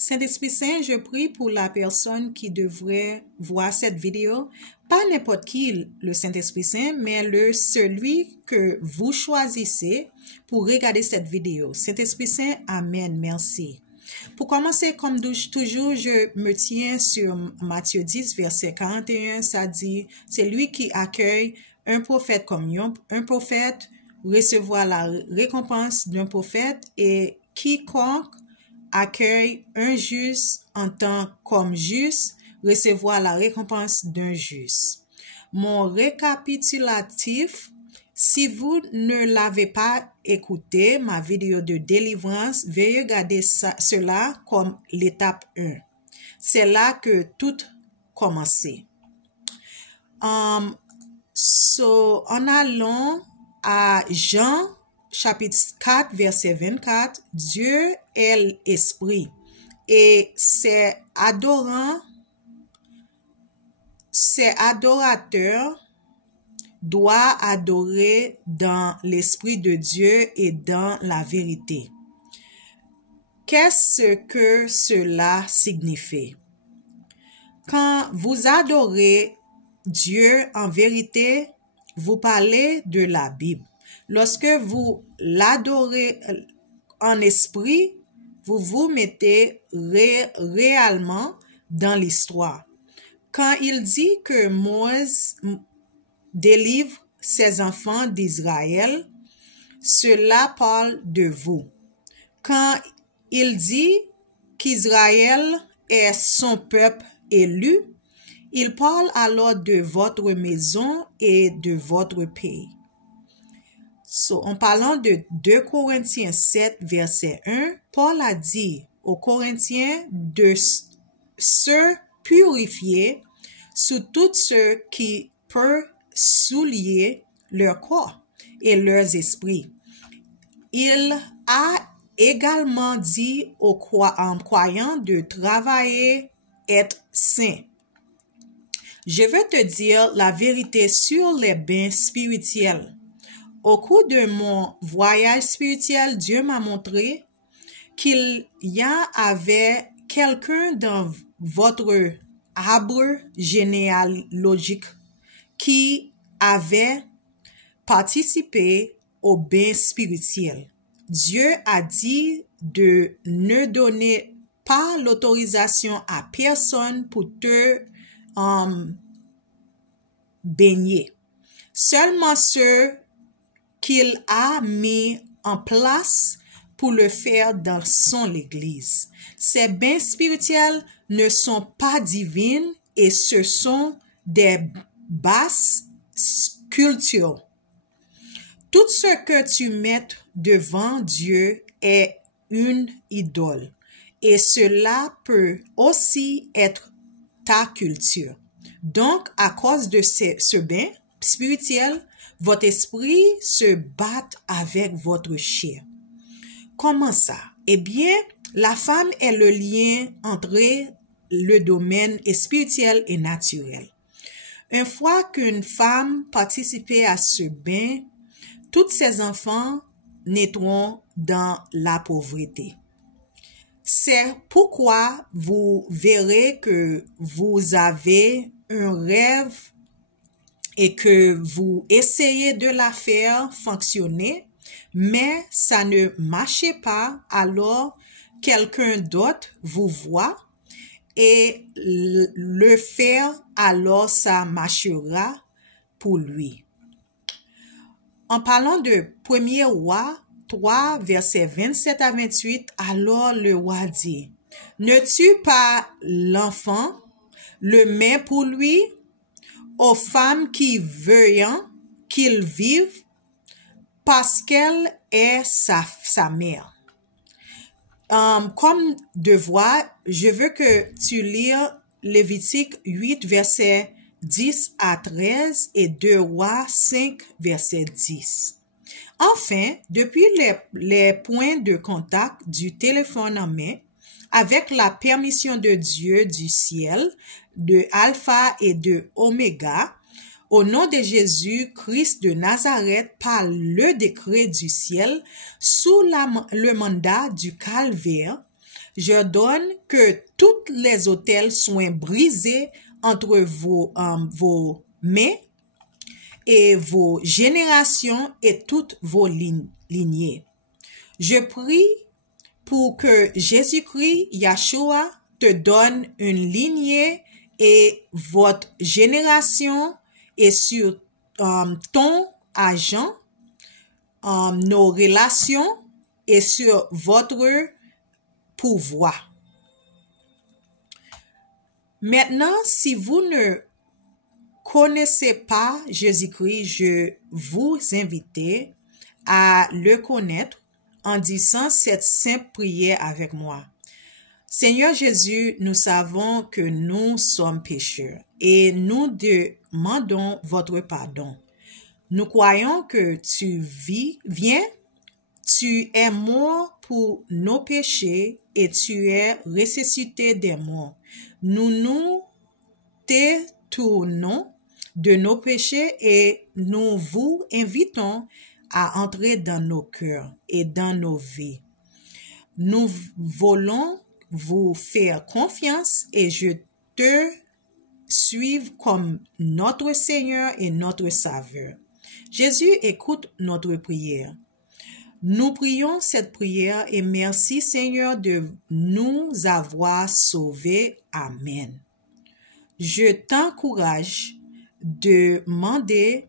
Saint-Esprit Saint, je prie pour la personne qui devrait voir cette vidéo. Pas n'importe qui, le Saint-Esprit Saint, mais celui que vous choisissez pour regarder cette vidéo. Saint-Esprit Saint, Amen, merci. Pour commencer, comme toujours, je me tiens sur Matthieu 10, verset 41. Ça dit, c'est lui qui accueille un prophète comme un prophète, recevoir la récompense d'un prophète, et quiconque accueille un juste en tant comme juste, recevoir la récompense d'un juste. Mon récapitulatif, si vous ne l'avez pas écouté, ma vidéo de délivrance, veuillez regarder cela comme l'étape 1. C'est là que tout commençait. En allant à Jean, chapitre 4, verset 24, Dieu est l'esprit et ses adorateurs doivent adorer dans l'esprit de Dieu et dans la vérité. Qu'est-ce que cela signifie? Quand vous adorez Dieu en vérité, vous parlez de la Bible. Lorsque vous l'adorez en esprit, vous vous mettez réellement dans l'histoire. Quand il dit que Moïse délivre ses enfants d'Israël, cela parle de vous. Quand il dit qu'Israël est son peuple élu, il parle alors de votre maison et de votre pays. En parlant de 2 Corinthiens 7, verset 1, Paul a dit aux Corinthiens de se purifier sous tout ce qui peut souiller leur corps et leurs esprits. Il a également dit aux croyants de travailler, être saints. Je veux te dire la vérité sur les bains spirituels. Au cours de mon voyage spirituel, Dieu m'a montré qu'il y avait quelqu'un dans votre arbre généalogique qui avait participé au bain spirituel. Dieu a dit de ne donner pas l'autorisation à personne pour te baigner. Seulement ceux qu'il a mis en place pour le faire dans l'Église. Ces bains spirituels ne sont pas divines et ce sont des basses cultures. Tout ce que tu mets devant Dieu est une idole et cela peut aussi être ta culture. Donc, à cause de ce bain spirituel, votre esprit se bat avec votre chair. Comment ça? Eh bien, la femme est le lien entre le domaine spirituel et naturel. Une fois qu'une femme participait à ce bain, tous ses enfants naîtront dans la pauvreté. C'est pourquoi vous verrez que vous avez un rêve et que vous essayez de la faire fonctionner, mais ça ne marche pas, alors quelqu'un d'autre vous voit et le faire, alors ça marchera pour lui. En parlant de 1er roi 3, versets 27 à 28, alors le roi dit, « Ne tue pas l'enfant, le mets pour lui, aux femmes qui veulent qu'il vive, parce qu'elle est sa mère. » Comme devoir, je veux que tu lises Lévitique 8, verset 10 à 13 et 2 Rois 5, verset 10. Enfin, depuis les points de contact du téléphone en main, avec la permission de Dieu du ciel, de Alpha et de Oméga, au nom de Jésus Christ de Nazareth, par le décret du ciel, sous le mandat du calvaire, J'ordonne que tous les autels soient brisés entre vos mains et vos générations et toutes vos lignées. Je prie pour que Jésus-Christ, Yahshua, te donne une lignée et votre génération et sur ton argent, nos relations et sur votre pouvoir. Maintenant, si vous ne connaissez pas Jésus-Christ, je vous invite à le connaître en disant cette simple prière avec moi. Seigneur Jésus, nous savons que nous sommes pécheurs et nous demandons votre pardon. Nous croyons que tu viens, tu es mort pour nos péchés et tu es ressuscité des morts. Nous nous détournons de nos péchés et nous vous invitons à entrer dans nos cœurs et dans nos vies. Nous voulons vous faire confiance et je te suivre comme notre Seigneur et notre Sauveur. Jésus, écoute notre prière. Nous prions cette prière et merci Seigneur de nous avoir sauvés. Amen. Je t'encourage de demander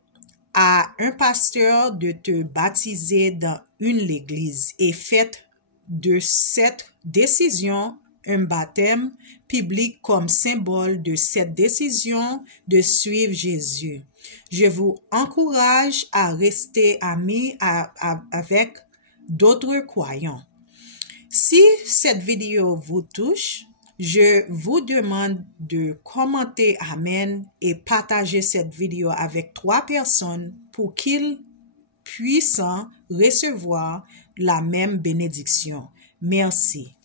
à un pasteur de te baptiser dans une église et faites de cette décision un baptême public comme symbole de cette décision de suivre Jésus. Je vous encourage à rester amis avec d'autres croyants. Si cette vidéo vous touche, je vous demande de commenter Amen et partager cette vidéo avec 3 personnes pour qu'ils puissent recevoir la même bénédiction. Merci.